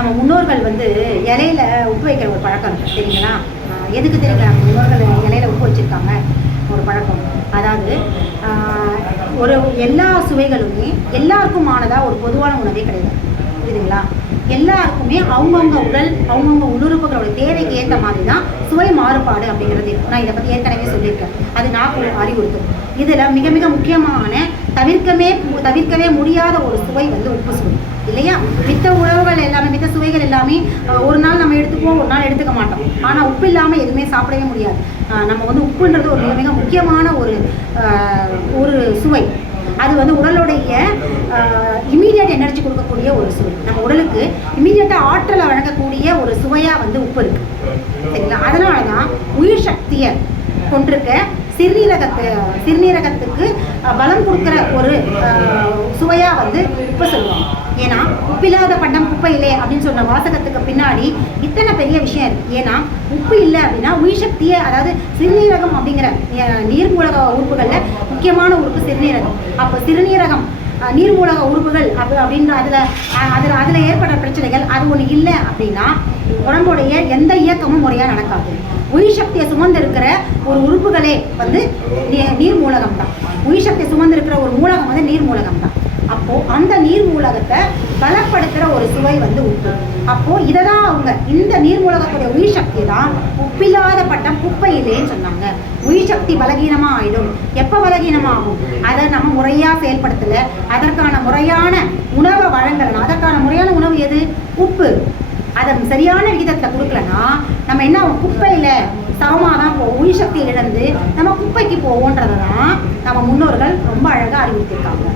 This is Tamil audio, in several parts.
நம்ம முன்னோர்கள் வந்து இலையில உப்பு வைக்கிற ஒரு பழக்கம் இருக்குது தெரியுங்களா? எதுக்கு தெரியுங்க நம்ம முன்னோர்கள் இலையில உப்பு வச்சுருக்காங்க? ஒரு பழக்கம். அதாவது ஒரு எல்லா சுவைகளுமே எல்லாருக்குமானதாக ஒரு பொதுவான உணவே கிடையாது, புரியுதுங்களா? எல்லாருக்குமே அவங்கவுங்க உடல் அவங்கவுங்க உள்ளுறுப்புகளோட தேவைக்கு ஏற்ற மாதிரி தான் சுவை மாறுபாடு அப்படிங்கிறது இருக்கும். நான் இதை பற்றி ஏற்கனவே சொல்லியிருக்கேன். அது நாக்கு அறிவுறுத்தும். இதில் மிக மிக முக்கியமான தவிர்க்கவே முடியாத ஒரு சுவை வந்து உப்பு சுவை இல்லையா? மித்த உணவுகள் எல்லாமே, மித்த சுவைகள் எல்லாமே ஒரு நாள் நம்ம எடுத்துக்குவோம், ஒரு நாள் எடுத்துக்க மாட்டோம். ஆனால் உப்பு இல்லாமல் எதுவுமே சாப்பிடவே முடியாது. நம்ம வந்து உப்புன்றது ஒரு மிக மிக முக்கியமான ஒரு சுவை. அது வந்து உடலுடைய இமீடியட் எனர்ஜி கொடுக்கக்கூடிய ஒரு சுவை. நம்ம உடலுக்கு இமீடியட்டாக ஆற்றலை வழங்கக்கூடிய ஒரு சுவையாக வந்து உப்பு இருக்குது, சரிங்களா? அதனால தான் உயிர் சக்தியை கொண்டிருக்க சிறுநீரகத்துக்கு பலம் கொடுக்குற ஒரு சுவையாக வந்து உப்பு சொல்லுவாங்க. ஏன்னா உப்பில்லாத பண்டம் குப்பையிலே அப்படின்னு சொன்ன வாசகத்துக்கு பின்னாடி இத்தனை பெரிய விஷயம் இருக்குது. ஏன்னா உப்பு இல்லை அப்படின்னா உயிர் சக்தியை, அதாவது சிறுநீரகம் அப்படிங்கிற நீர்மூலக உறுப்புகளில் முக்கியமான உறுப்பு சிறுநீரகம். அப்போ சிறுநீரகம் நீர்மூலக உறுப்புகள் அப்படின்ற அதில் ஏற்படுற பிரச்சனைகள் அது ஒன்று இல்லை அப்படின்னா உடம்புடைய எந்த இயக்கமும் முறையாக நடக்காது. உயிர் சக்தியை சுமந்திருக்கிற ஒரு உறுப்புகளே வந்து நீர்மூலகம் தான். உயிர் சக்தியை சுமந்திருக்கிற ஒரு மூலகம் வந்து நீர்மூலகம் தான். அப்போது அந்த நீர் மூலகத்தை பலப்படுத்துகிற ஒரு சுவை வந்து உப்பு. அப்போது இதை தான் அவங்க இந்த நீர்மூலகத்துடைய உயிர் சக்தி தான் உப்பில்லாத பட்டம் குப்பையிலேன்னு சொன்னாங்க. உயிர் சக்தி பலகீனமாக ஆகிடும். எப்போ பலகீனமாகும்? அதை நம்ம முறையாக செயல்படுத்தலை, அதற்கான முறையான உணவை வழங்கலைன்னா, அதற்கான முறையான உணவு எது? உப்பு. அதை சரியான விகிதத்தில் கொடுக்கலன்னா நம்ம என்ன குப்பையில் சமமாக தான் போவோம். உயிர் சக்தியை இழந்து நம்ம குப்பைக்கு போவோன்றதை தான் நம்ம முன்னோர்கள் ரொம்ப அழகாக அறிவித்திருக்காங்க.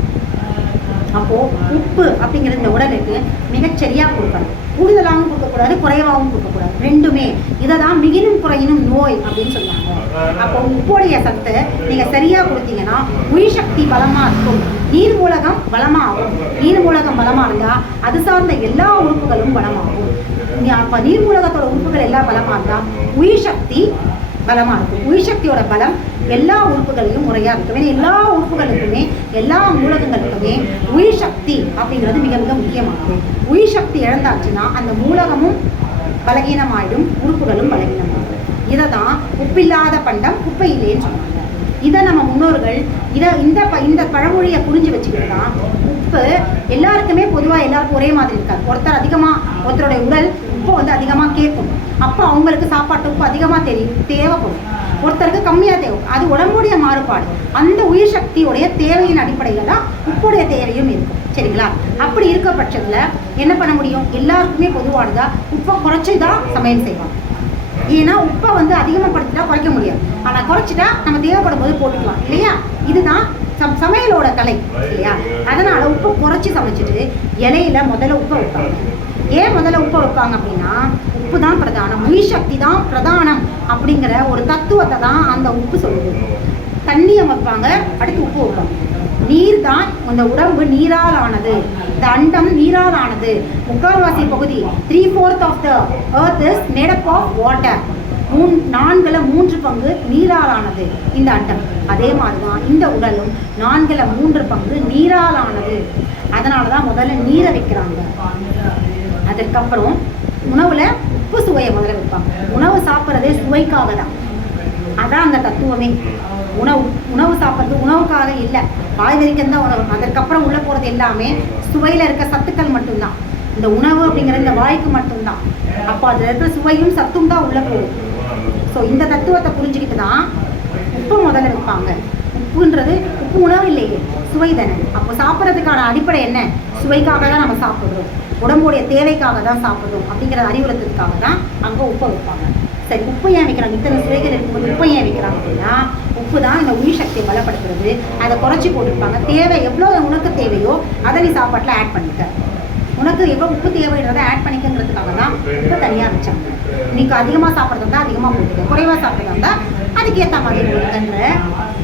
அப்போது உப்பு அப்படிங்கிறது இந்த உடலுக்கு மிகச்சரியாக கொடுக்கணும். கூடுதலாகவும் கொடுக்கக்கூடாது, குறைவாகவும் கொடுக்கக்கூடாது, ரெண்டுமே. இதை தான் மிகினும் குறையினும் நோய் அப்படின்னு சொன்னாங்க. அப்போ உப்புடைய சத்தை நீங்கள் சரியாக கொடுத்தீங்கன்னா உயிர் சக்தி பலமாக இருக்கும், நீர் மூலகம் பலமாகும். நீர் மூலகம் பலமாக இருந்தால் அது சார்ந்த எல்லா உறுப்புகளும் பலமாகும். அப்போ நீர் மூலகத்தோட உறுப்புகள் எல்லாம் பலமாக இருந்தால் உயிர் சக்தி பலமாக இருக்கும். உயிர் சக்தியோட பலம் எல்லா உறுப்புகளையும் முறையாக இருக்கும். ஏன்னா எல்லா உறுப்புகளுக்குமே எல்லா மூலகங்களுக்குமே உயிர் சக்தி அப்படிங்கிறது மிக மிக முக்கியமாகும். உயிர் சக்தி இழந்தாச்சுன்னா அந்த மூலகமும் பலகீனமாயிடும், உறுப்புகளும் பலகீனமாகும். இதை தான் உப்பில்லாத பண்டம் குப்பையிலேன்னு சொன்னாங்க. இதை நம்ம முன்னோர்கள் இந்த பழமொழியை புரிஞ்சு வச்சுக்கிட்டு தான் உப்பு எல்லாருக்குமே பொதுவாக எல்லாருக்கும் ஒரே மாதிரி இருக்காது. ஒருத்தருடைய உடல் உப்பு வந்து அதிகமாக கேட்கும். அப்போ அவங்களுக்கு சாப்பாட்டு உப்பு அதிகமாக தேவைப்படும். ஒருத்தருக்கு கம்மியாக தேவை. அது உடம்புடைய மாறுபாடு. அந்த உயிர் சக்தியுடைய தேவையின் அடிப்படையில் தான் உப்புடைய தேவையும் இருக்கும், சரிங்களா? அப்படி இருக்க பட்சத்தில் என்ன பண்ண முடியும்? எல்லாருக்குமே பொதுவானதா உப்பை குறைச்சி தான் சமையல் செய்வாங்க. ஏன்னா உப்பை வந்து அதிகமாகப்படுத்திட்டா குறைக்க முடியாது, ஆனால் குறைச்சிட்டா நம்ம தேவைப்படும் போது போட்டுக்கலாம் இல்லையா? இதுதான் சமையலோட கலை இல்லையா? அதனால் உப்பை குறைச்சி சமைச்சிட்டு இலையில முதல்ல உப்பை வைப்பாங்க. ஏன் முதல்ல உப்பை வைப்பாங்க அப்படின்னா உப்பு தான் பிரதானம், உயிர் சக்தி தான் பிரதானம் அப்படிங்கிற ஒரு தத்துவத்தை தான் அந்த உப்பு சொல்லுது. தண்ணியை வைப்பாங்க, அடுத்து உப்பு வைப்பாங்க. நீர் தான், இந்த உடம்பு நீரால் ஆனது, இந்த அண்டம் நீரால் ஆனது. முக்கால்வாசி பகுதி 3/4 of the earth is made up of water. 4/3 பங்கு நீரால் ஆனது இந்த அண்டம். அதே மாதிரி தான் இந்த உடலும் 4/3 நீரால் ஆனது. அதனால தான் முதல்ல நீரை வைக்கிறாங்க. அதற்கப்புறம் உணவில் உப்பு சுவையை முதல்ல வைப்பாங்க. உணவு சாப்பிட்றதே சுவைக்காக தான். அதான் அந்த தத்துவமே. உணவு சாப்பிட்றது உணவுக்காக இல்லை, வாய் வரைக்கும் தான் உணவு. அதற்கப்புறம் உள்ளே போகிறது எல்லாமே சுவையில் இருக்க சத்துக்கள் மட்டும்தான். இந்த உணவு அப்படிங்கிற இந்த வாய்க்கு மட்டும்தான். அப்போ அதில் இருக்கிற சுவையும் சத்தும் தான் உள்ளே போகும். ஸோ இந்த தத்துவத்தை புரிஞ்சுக்கிட்டு தான் உப்பு முதல்ல வைப்பாங்க. உப்புன்றது உப்பு உணவு இல்லையே, சுவை தானே. அப்போ சாப்பிட்றதுக்கான அடிப்படை என்ன? சுவைக்காக தான் நம்ம சாப்பிட்றோம், உடம்புடைய தேவைக்காக தான் சாப்பிட்றோம் அப்படிங்கிற அறிவுறுத்துறதுக்காக தான் அங்கே உப்பை வைப்பாங்க. சரி, உப்பு ஏன் வைக்கிறாங்க? இத்தனை சுவைகள் இருக்கும்போது உப்பை ஏன் வைக்கிறாங்க அப்படின்னா உப்பு தான் இந்த உயிர் சக்தியை பலப்படுத்துறது. அதை குறைச்சி போட்டுருப்பாங்க. தேவை எவ்வளோ உனக்கு தேவையோ அதை நீ சாப்பாட்டில் ஆட் பண்ணிக்க. உனக்கு எவ்வளோ உப்பு தேவைன்றதை ஆட் பண்ணிக்கங்கிறதுக்காக தான் உப்பு தனியாக வச்சாங்க. நீங்கள் அதிகமாக சாப்பிட்றதா இருந்தால் அதிகமாக போட்டுக்க, குறைவாக சாப்பிட்றதா இருந்தால் அதுக்கேற்ற மாதிரி போட்டுக்கன்ற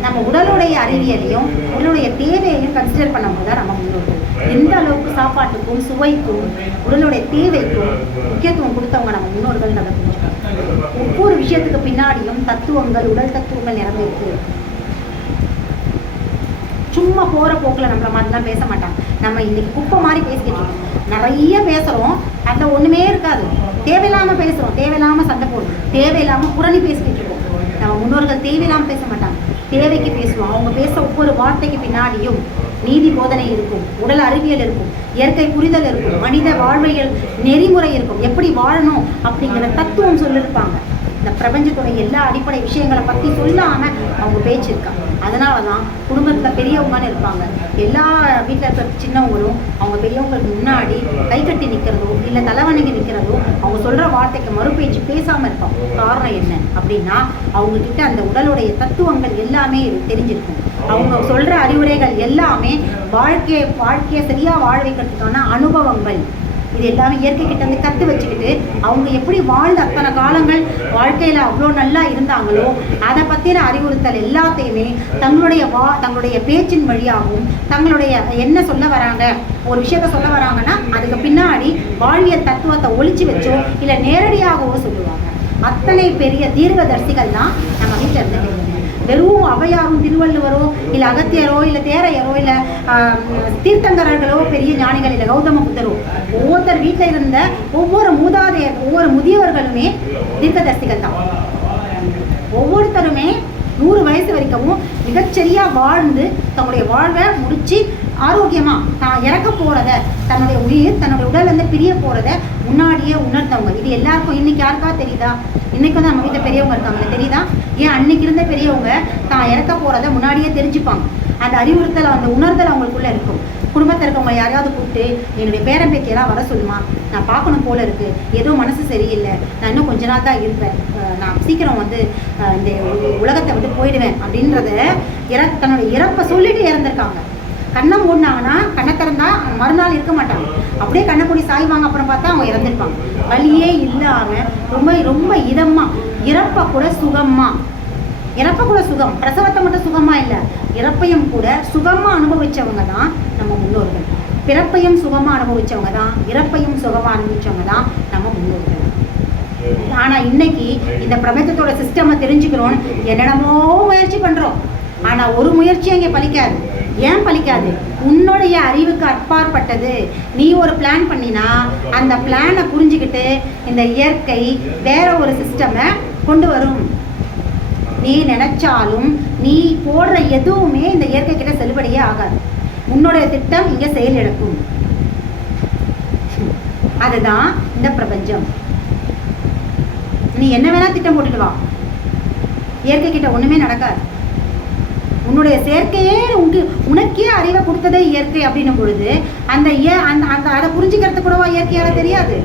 நம்ம உடலுடைய அறிவியலையும் உடலுடைய தேவையையும் கன்சிடர் பண்ணும்போது தான் நம்ம முன்னோர்கள் எந்த அளவுக்கு சாப்பாட்டுக்கும் சுவைக்கும் உடலுடைய தேவைக்கும் முக்கியத்துவம் கொடுத்தவங்க நம்ம முன்னோர்கள் நம்ம புரிஞ்சுக்கணும். ஒவ்வொரு விஷயத்துக்கு பின்னாடியும் தத்துவங்கள், உடல் தத்துவங்கள் நிரம்பியிருக்கு. சும்மா போகிற போக்கில் நம்மள மாதிரிலாம் பேச மாட்டாங்க. நம்ம இன்னைக்கு குப்பை மாதிரி பேசிக்கிட்டு இருக்கோம். நிறைய பேசுகிறோம், அதில் ஒன்றுமே இருக்காது. தேவையில்லாமல் பேசுகிறோம், தேவையில்லாமல் சண்டை போடுறோம், தேவையில்லாமல் புரணி பேசிக்கிட்டு இருக்கோம். நம்ம முன்னோர்கள் தேவையில்லாமல் பேச மாட்டாங்க, தேவைக்கு பேசுவோம். அவங்க பேச ஒவ்வொரு வார்த்தைக்கு பின்னாடியும் நீதி போதனை இருக்கும், உடல் அறிவியல் இருக்கும், இயற்கை புரிதல் இருக்கும், மனித வாழ்வியல் நெறிமுறை இருக்கும், எப்படி வாழணும் அப்படிங்கிற தத்துவம் சொல்லியிருப்பாங்க. இந்த பிரபஞ்சத்துடைய எல்லா அடிப்படை விஷயங்களை பற்றி சொல்லாமல் அவங்க பேச்சு இருக்கா. அதனால தான் குடும்பத்தில் பெரியவங்கன்னு இருப்பாங்க. எல்லா வீட்டில் இருக்கிற சின்னவங்களும் அவங்க பெரியவங்களுக்கு முன்னாடி கை கட்டி நிற்கிறதோ இல்லை தலைவணங்கி நிற்கிறதோ அவங்க சொல்கிற வார்த்தைக்கு மறுபேச்சு பேசாமல் இருப்பாங்க. காரணம் என்ன அப்படின்னா அவங்கக்கிட்ட அந்த உடலுடைய தத்துவங்கள் எல்லாமே தெரிஞ்சிருக்கும். அவங்க சொல்கிற அறிவுரைகள் எல்லாமே வாழ்க்கையை சரியாக வாழ வைக்கிறதுக்கான அனுபவங்கள். இது எல்லாமே இயற்கை கிட்ட வந்து கற்று வச்சுக்கிட்டு அவங்க எப்படி வாழ்ந்த அத்தனை காலங்கள் வாழ்க்கையில் அவ்வளோ நல்லா இருந்தாங்களோ அதை பற்றின அறிவுறுத்தல் எல்லாத்தையுமே தங்களுடைய பேச்சின் வழியாகவும் தங்களுடைய என்ன சொல்ல வராங்க, ஒரு விஷயத்த சொல்ல வராங்கன்னா அதுக்கு பின்னாடி வாழ்வியல் தத்துவத்தை ஒழிச்சு வச்சோ இல்லை நேரடியாகவோ சொல்லுவாங்க. அத்தனை பெரிய தீர்க்கதரிசிகள் தான் நம்ம வீட்டில் இருந்து. வெறும் அவையாரும் திருவள்ளுவரோ இல்லை அகத்தியரோ இல்லை தேரையரோ இல்லை தீர்த்தங்கரர்களோ பெரிய ஞானிகள் இல்லை கௌதம புத்தரோ, ஒவ்வொருத்தர் வீட்டில் இருந்த ஒவ்வொரு ஒவ்வொரு முதியவர்களுமே தீர்க்கதரிசிகள் தான். ஒவ்வொருத்தருமே 100 வயசு வரைக்கும் மிகச்சரியாக வாழ்ந்து தன்னுடைய வாழ்வை முடித்து ஆரோக்கியமாக தான் இறக்க போகிறத, தன்னுடைய உயிர் தன்னுடைய உடல்லேருந்து பிரிய போகிறத முன்னாடியே உணர்ந்தவங்க. இது எல்லாருக்கும் இன்றைக்கி யாருக்கா தெரியுதா? இன்றைக்கி வந்து நம்ம வீட்டில் பெரியவங்க இருக்காங்க தெரியுதா? ஏன் அன்னைக்கு இருந்த பெரியவங்க தான் இறக்க போகிறத முன்னாடியே தெரிஞ்சுப்பாங்க. அந்த அறிவுறுத்தல் அந்த உணர்தல் அவங்களுக்குள்ளே இருக்கும். குடும்பத்தில் இருக்கவங்க யாரையாவது கூப்பிட்டு என்னுடைய பேரன் பேத்தியெல்லாம் வர சொல்லுமா, நான் பார்க்கணும் போல இருக்குது, ஏதோ மனசு சரியில்லை, நான் இன்னும் கொஞ்ச நாள் தான் இருப்பேன், நான் சீக்கிரம் வந்து இந்த உலகத்தை விட்டு போயிடுவேன் அப்படின்றத தன்னுடைய இறப்பை சொல்லிட்டு இறந்துருக்காங்க. கண்ணை மூடினாங்கன்னா கண்ணை திறந்தா மறுநாள் இருக்க மாட்டாங்க, அப்படியே கண்ணை கூடி சாய்வாங்க. அப்புறம் பார்த்தா அவங்க இறந்துருப்பாங்க. வலியே இல்லாமல் ரொம்ப ரொம்ப இதமாக இறப்பை கூட சுகம், பிரசவத்தை மட்டும் சுகமாக இல்லை, இறப்பையும் கூட சுகமாக அனுபவித்தவங்க தான் நம்ம முன்னோர்கள். பிறப்பையும் சுகமாக அனுபவித்தவங்க தான், இறப்பையும் சுகமாக அனுபவித்தவங்க தான் நம்ம முன்னோர்கள். ஆனால் இன்னைக்கு இந்த பிரபஞ்சத்தோட சிஸ்டமை தெரிஞ்சுக்கிறோன்னு என்னென்னமோ முயற்சி பண்ணுறோம். ஆனால் ஒரு முயற்சியும் இங்கே பலிக்காது. ஏன் பலிக்காது? உன்னுடைய அறிவுக்கு அப்பாற்பட்டது. நீ ஒரு பிளான் பண்ணினா அந்த பிளானை புரிஞ்சுக்கிட்டு இந்த இயற்கை வேற ஒரு சிஸ்டமை கொண்டு வரும். நீ நினைச்சாலும் நீ போடுற எதுவுமே இந்த இயற்கை கிட்ட செல்லுபடியே ஆகாது. உன்னுடைய திட்டம் இங்கே செயலிழக்கும். அதுதான் இந்த பிரபஞ்சம். நீ என்ன வேணா திட்டம் போட்டுட்டு வா, இயற்கை கிட்ட ஒண்ணுமே நடக்காது. உன்னுடைய செயற்கையே உனக்கே அறிவை கொடுத்ததே இயற்கை அப்படின்னும் பொழுது அந்த அதை புரிஞ்சுக்கிறது கூடவா இயற்கையால தெரியாது?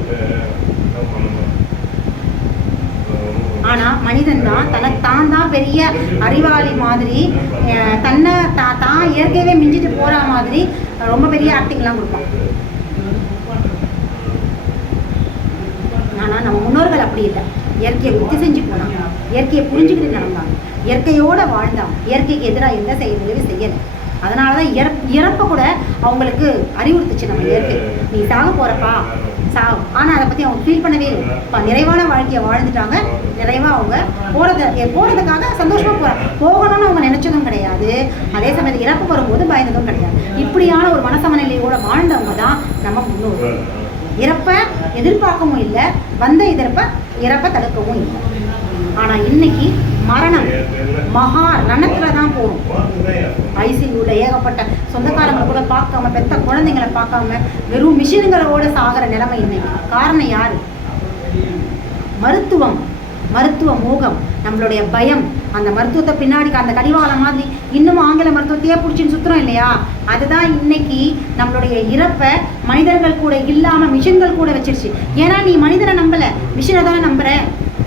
ஆனா மனிதன் தான் தனக்கு தான் பெரிய அறிவாளி மாதிரி தன்னை தான் இயற்கையவே மிஞ்சிட்டு போற மாதிரி ரொம்ப பெரிய ஆக்டிங்லாம் கொடுப்பான். ஆனா நம்ம முன்னோர்கள் அப்படி இல்லை. இயற்கையை புத்தி செஞ்சு போனாங்க, இயற்கையை புரிஞ்சுக்கிட்டு நடந்தாங்க, இயற்கையோட வாழ்ந்தாங்க, இயற்கைக்கு எதிராக எந்த செயலும் செய்யலை. அதனால தான் இறப்பை கூட அவங்களுக்கு அறிவுறுத்துச்சு நம்ம இயற்கை. நீ சாக போகிறப்பா சாவு. ஆனால் அதை பற்றி அவங்க ஃபீல் பண்ணவே இல்லை. இப்போ நிறைவான வாழ்க்கையை வாழ்ந்துட்டாங்க. நிறைவாக அவங்க போகிறதுக்காக சந்தோஷமாக போகணும்னு அவங்க நினச்சதும் கிடையாது. அதே சமயத்தில் இறப்பு வரும்போது பயந்ததும் கிடையாது. இப்படியான ஒரு மனசமநிலையோடு வாழ்ந்தவங்க தான் நம்ம முன்னோர்கள். இறப்பை எதிர்பார்க்கவும் இல்லை, வந்த இறப்பை தடுக்கவும் இல்லை. ஆனால் இன்னைக்கு மரணம் மகா ரணத்தில் தான் போகும். ஐசியூவில் ஏகப்பட்ட சொந்தக்காரங்களை கூட பார்க்காம, பெத்த குழந்தைங்களை பார்க்காம வெறும் மிஷின்களோட சாகிற நிலைமை இன்னைக்கு. காரணம் யாரு? மருத்துவ மோகம், நம்மளுடைய பயம். அந்த மருத்துவத்தை பின்னாடி அந்த கடிவாளம் மாதிரி இன்னும் ஆங்கில மருத்துவத்தையே பிடிச்சின்னு சுற்றுறோம் இல்லையா? அதுதான் இன்னைக்கு நம்மளுடைய இறப்பை மனிதர்கள் கூட இல்லாமல் மிஷின்கள் கூட வச்சிருச்சு. ஏன்னா நீ மனிதனை நம்பலை, மிஷினை தானே நம்புற.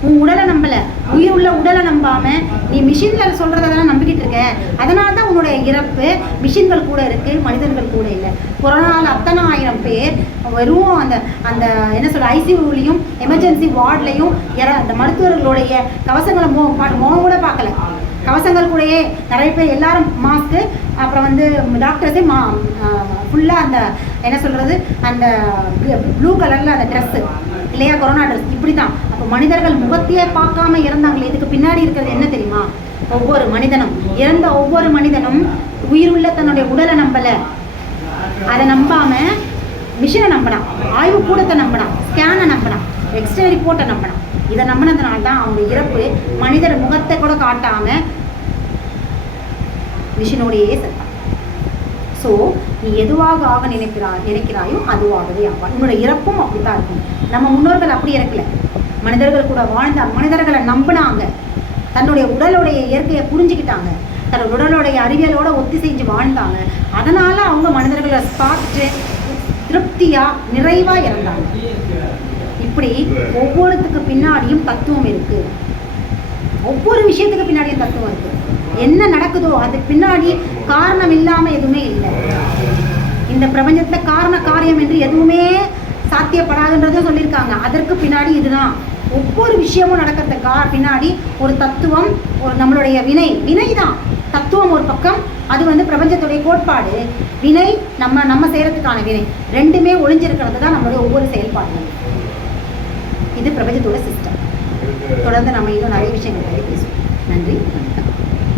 உன் உடலை நம்பலை, உயிர் உள்ள உடலை நம்பாமல் நீ மிஷினில் சொல்கிறதெல்லாம் நம்பிக்கிட்டு இருக்க. அதனால தான் உன்னுடைய இறப்பு மிஷின்கள் கூட இருக்குது, மனிதர்கள் கூட இல்லை. கொரோனாவில் அத்தனை ஆயிரம் பேர் வெறும் அந்த அந்த என்ன சொல்கிற ஐசியூலையும் எமர்ஜென்சி வார்ட்லையும் அந்த மருத்துவர்களுடைய கவசங்களை முகம் கூட பார்க்கல. கவசங்கள் கூடயே நிறைய பேர் எல்லாரும் மாஸ்க்கு, அப்புறம் வந்து டாக்டர்ஸே ஃபுல்லாக அந்த என்ன சொல்கிறது அந்த ப்ளூ கலரில் அந்த ட்ரெஸ்ஸு இல்லையா, கொரோனா ட்ரெஸ் இப்படி தான். அப்போ மனிதர்கள் முகத்தையே பார்க்காம இறந்தாங்களே. இதுக்கு பின்னாடி இருக்கிறது என்ன தெரியுமா? ஒவ்வொரு மனிதனும் இறந்த ஒவ்வொரு மனிதனும் உயிர் உள்ள தன்னுடைய உடலை நம்பலை. அதை நம்பாமல் மிஷினை நம்பினான், ஆய்வு கூடத்தை நம்பினான், ஸ்கேனை நம்பினான், எக்ஸ்ரே ரிப்போர்ட்டை நம்பினான். இதை நம்பினதுனால தான் அவங்க இறப்பு மனிதர் முகத்தை கூட காட்டாமல் மிஷினோடையே செத்தான். ஸோ நீ எதுவாக ஆக நினைக்கிறாயோ அதுவாகவே ஆவார். உன்னோட இறப்பும் அப்படித்தான் இருக்கும். நம்ம முன்னோர்கள் அப்படி இறக்கல, மனிதர்கள் கூட வாழ்ந்தாங்க, மனிதர்களை நம்பினாங்க, தன்னுடைய உடலுடைய இயற்கையை புரிஞ்சுக்கிட்டாங்க, தன்னோட உடலுடைய அறிவியலோட ஒத்திசைஞ்சு வாழ்ந்தாங்க. அதனால அவங்க மனிதர்களை பார்த்துட்டு திருப்தியா நிறைவா இறந்தாங்க. இப்படி ஒவ்வொருத்துக்கு பின்னாடியும் தத்துவம் இருக்கு, ஒவ்வொரு விஷயத்துக்கு பின்னாடியும் தத்துவம் இருக்கு. என்ன நடக்குதோ அதுக்கு பின்னாடி காரணம் இல்லாம எதுவுமே இல்லை. இந்த பிரபஞ்சத்துல காரண காரியம் என்று எதுவுமே சாத்தியப்படாதுன்றதும் சொல்லியிருக்காங்க. அதற்கு பின்னாடி இதுதான். ஒவ்வொரு விஷயமும் நடக்கிறதுக்கு பின்னாடி ஒரு தத்துவம், ஒரு நம்மளுடைய வினை தான். தத்துவம் ஒரு பக்கம், அது பிரபஞ்சத்துடைய கோட்பாடு. வினை நம்ம செய்யறதுக்கான வினை, ரெண்டுமே ஒளிஞ்சிருக்கிறது தான் நம்மளுடைய ஒவ்வொரு செயல்பாடுகள். இது பிரபஞ்சத்தோட சிஸ்டம். தொடர்ந்து நம்ம இன்னும் நிறைய விஷயங்கள் பேசுவோம்.